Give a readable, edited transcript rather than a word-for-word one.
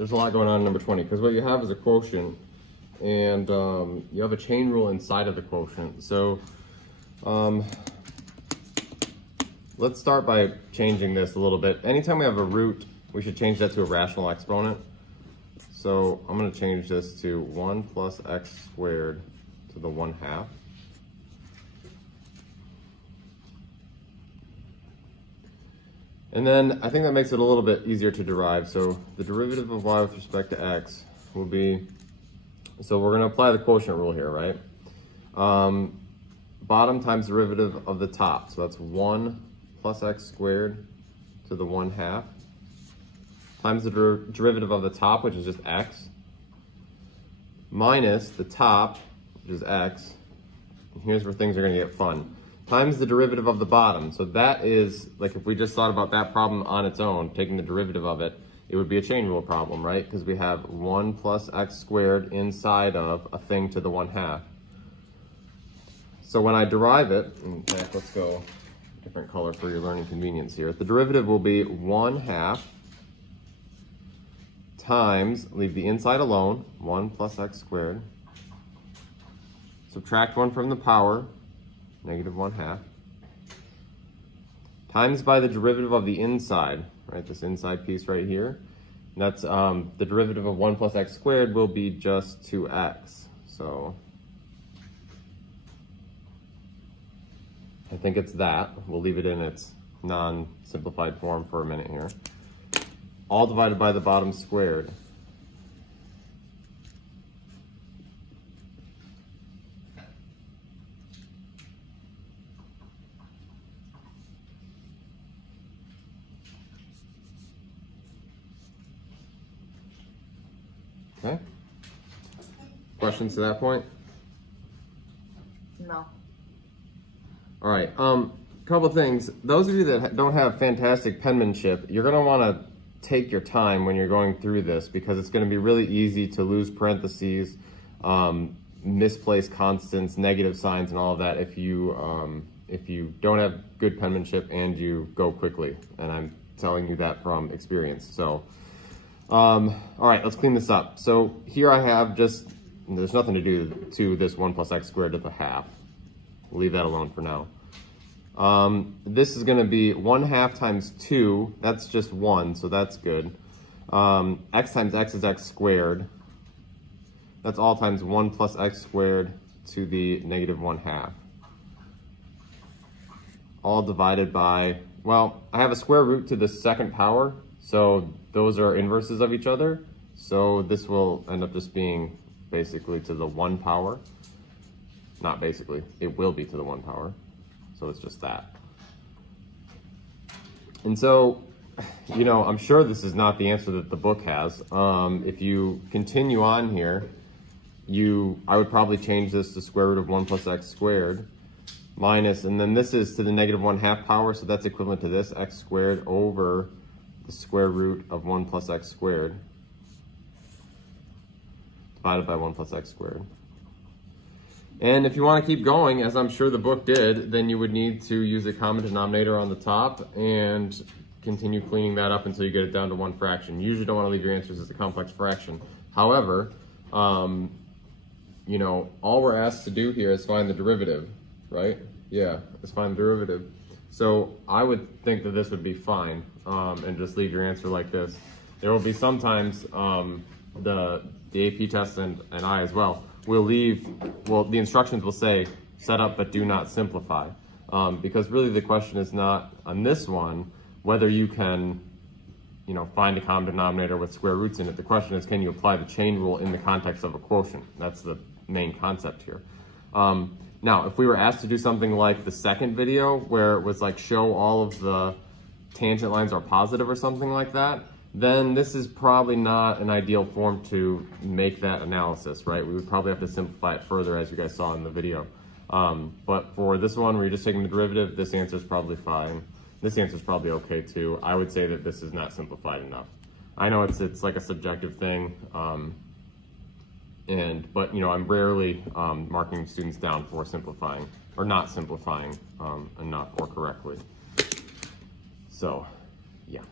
there's a lot going on in number 20, because what you have is a quotient, and you have a chain rule inside of the quotient. So let's start by changing this a little bit. Anytime we have a root, we should change that to a rational exponent. So I'm going to change this to 1 plus x squared to the 1/2. And then I think that makes it a little bit easier to derive. So the derivative of y with respect to x will be, so we're going to apply the quotient rule here, right? Bottom times derivative of the top. So that's 1 plus x squared to the 1/2 times the derivative of the top, which is just x, minus the top, which is x. And here's where things are going to get fun. Times the derivative of the bottom. So that is, like, if we just thought about that problem on its own, taking the derivative of it, it would be a chain rule problem, right? Because we have 1 plus x squared inside of a thing to the 1/2. So when I derive it, in fact, let's go different color for your learning convenience here. The derivative will be 1/2 times, leave the inside alone, 1 plus x squared. Subtract 1 from the power, negative 1/2, times by the derivative of the inside, right, this inside piece right here. And that's the derivative of 1 plus x squared will be just 2x. So I think it's that. We'll leave it in its non-simplified form for a minute here. All divided by the bottom squared. Okay. Questions to that point? No. All right. Couple of things. Those of you that don't have fantastic penmanship, you're going to want to take your time when you're going through this, because it's going to be really easy to lose parentheses, misplace constants, negative signs, and all of that if you don't have good penmanship and you go quickly. And I'm telling you that from experience. So. All right, let's clean this up. So here I have just, there's nothing to do to this 1 plus x squared to the 1/2. We'll leave that alone for now. This is going to be 1/2 times 2. That's just 1, so that's good. X times x is x squared. That's all times 1 plus x squared to the negative 1/2. All divided by, well, I have a square root to the second power, so those are inverses of each other. So this will end up just being basically to the 1 power. Not basically, it will be to the 1 power. So it's just that. And so, you know, I'm sure this is not the answer that the book has. If you continue on here, I would probably change this to square root of 1 plus x squared minus, and then this is to the negative 1/2 power, so that's equivalent to this, x squared over the square root of 1 plus x squared divided by 1 plus x squared. And if you want to keep going, as I'm sure the book did, then you would need to use a common denominator on the top and continue cleaning that up until you get it down to 1 fraction. You usually don't want to leave your answers as a complex fraction. However, you know, all we're asked to do here is find the derivative, right? Yeah, let's find the derivative. So I would think that this would be fine, and just leave your answer like this. There will be sometimes the AP test and I as well will leave, well, the instructions will say set up but do not simplify, because really the question is not on this one whether you can, you know, find a common denominator with square roots in it. The question is, can you apply the chain rule in the context of a quotient? That's the main concept here. Now, if we were asked to do something like the second video where it was like show all of the tangent lines are positive or something like that, then this is probably not an ideal form to make that analysis, right? We would probably have to simplify it further, as you guys saw in the video. But for this one where you're just taking the derivative, this answer is probably fine. This answer is probably okay too. I would say that this is not simplified enough. I know it's like a subjective thing, but you know, I'm rarely marking students down for simplifying or not simplifying enough or correctly. So, yeah.